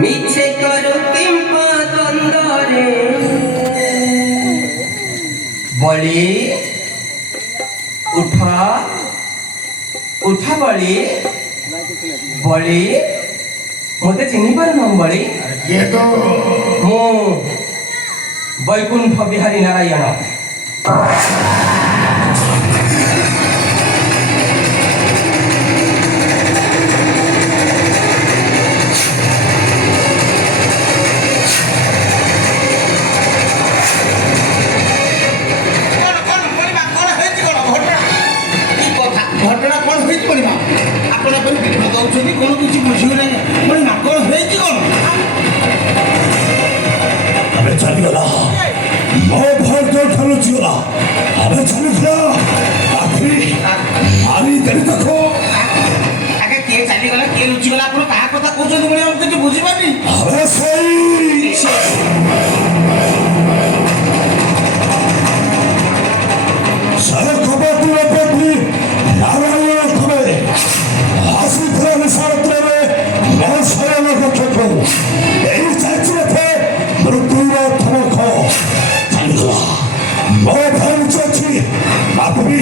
মিছে করো কিংবদন্তরে বলি উঠা উঠা বলি বলি মতে চিনি পারু বলি କିଏ ତ ମୁଁ ବୈକୁଣ୍ଠ ବିହାରୀ ନାରାୟଣ ଘଟଣା କ'ଣ ହେଇଛି ପରିମା ଆପଣ ଏବେ ଦୀପ ଦଉଛନ୍ତି କ'ଣ କିଛି ବୁଝିବ ନାହିଁ ପରିମା କ'ଣ ହେଇଛି କ'ଣ ଆମେ ଚାଲିଗଲା ମୋ ଭର ଯୋଉଠା ଲୁଚିଗଲା ଆମେ ଚାଲିଥିଲା ଆଖି ମାରି ଦେଲି ତାକୁ ଆଜ୍ଞା କିଏ ଚାଲିଗଲା କିଏ ଲୁଚିଗଲା ଆପଣ କାହା କଥା କହୁଛନ୍ତି ପୁଣି ଆମେ କିଛି ବୁଝିପାରୁନି ଆମେ ସେଇ ସାର କବାଟର ପେଟି ନାରାୟଣ ଥରେ ଆସିଥିଲା ନିଶାରତ୍ରରେ ମୋ ଶୟନ କକ୍ଷକୁ ଏଇ ଚାଚିରେ ମୃତ୍ୟୁର ଧମକ ଚାଲିଗଲା ମୋ ଭାଇ ଅଛି ବାପି